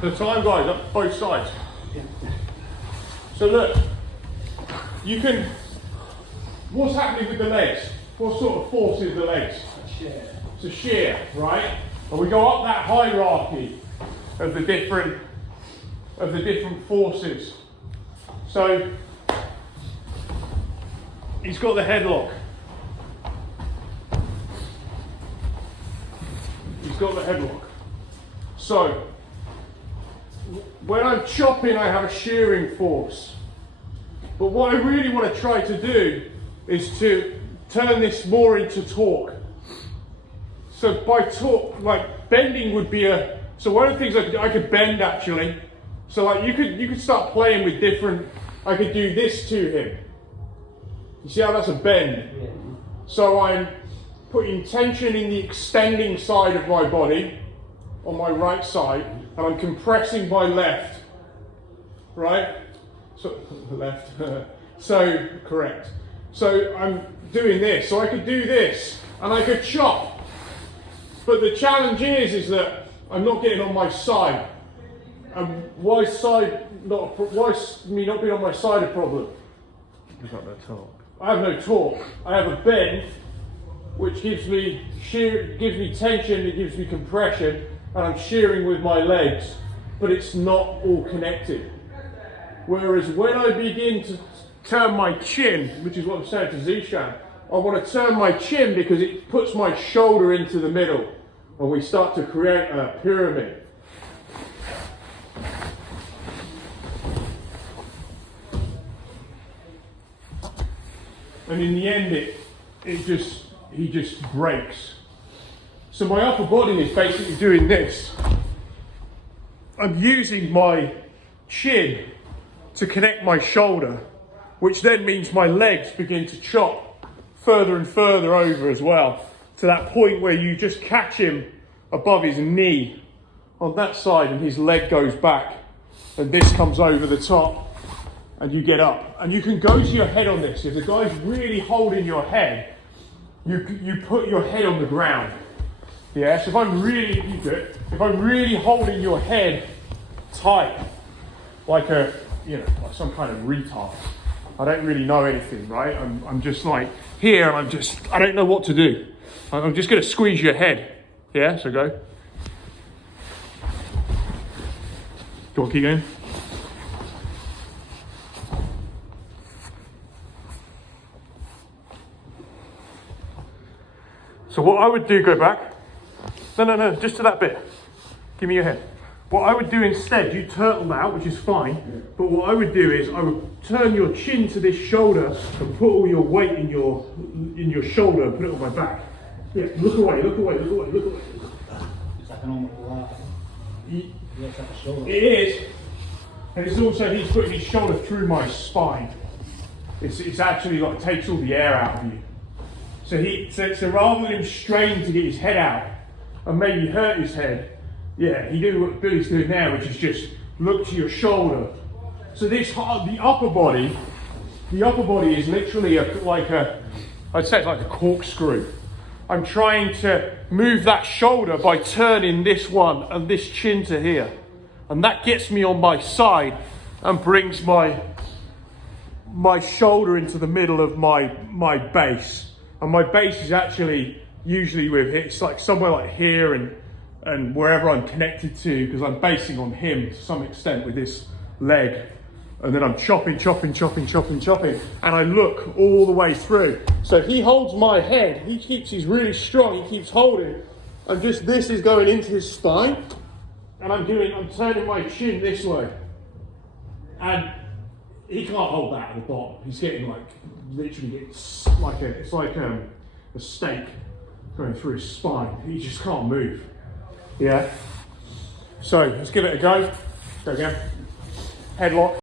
The time, guys, up both sides. So look, you can, what's happening with the legs? What sort of force is the legs? It's a shear, right? And we go up that hierarchy of the different forces. So he's got the headlock. He's got the headlock. So when I'm chopping, I have a shearing force. But what I really want to try to do is to turn this more into torque. So by torque, like bending would be so one of the things I could bend actually. So like you could start playing with different, I could do this to him. You see how that's a bend? Yeah. So I'm putting tension in the extending side of my body, on my right side, and I'm compressing my left, right? So, left, so, correct. So I'm doing this, so I could do this, and I could chop. But the challenge is that I'm not getting on my side. Why is me not being on my side a problem? You've got no torque. I have no torque. I have a bend, which gives me tension, it gives me compression, and I'm shearing with my legs, but it's not all connected. Whereas when I begin to turn my chin, which is what I'm saying to Zishan, I want to turn my chin because it puts my shoulder into the middle, and we start to create a pyramid. And in the end, he just breaks. So my upper body is basically doing this. I'm using my chin to connect my shoulder, which then means my legs begin to chop further and further over as well, to that point where you just catch him above his knee on that side and his leg goes back and this comes over the top. And you get up, and you can go to your head on this. If the guy's really holding your head, you put your head on the ground. Yeah. So if I'm really holding your head tight, like like some kind of retard, I don't really know anything, right? I'm just like here, and I don't know what to do. I'm just going to squeeze your head. Yeah. So go. Go on, keep going. So what I would do, go back. No, just to that bit. Give me your head. What I would do instead, you turtle out, which is fine, but what I would do is I would turn your chin to this shoulder and put all your weight in your shoulder and put it on my back. Yeah, look away. It's like an normal It is. And it's also, he's putting his shoulder through my spine. It's actually like takes all the air out of you. So rather than him strain to get his head out and maybe hurt his head, yeah, he do what Billy's doing now, which is just look to your shoulder. So the upper body is literally I'd say it's like a corkscrew. I'm trying to move that shoulder by turning this one and this chin to here. And that gets me on my side and brings my shoulder into the middle of my base. And my base is actually usually it's like somewhere like here and wherever I'm connected to, because I'm basing on him to some extent with this leg. And then I'm chopping, and I look all the way through. So he holds my head, he's really strong, he keeps holding, and just this is going into his spine, and I'm turning my chin this way. And he can't hold that at the bottom. He's getting it's like a stake going through his spine. He just can't move. Yeah. So let's give it a go. Go again. Headlock.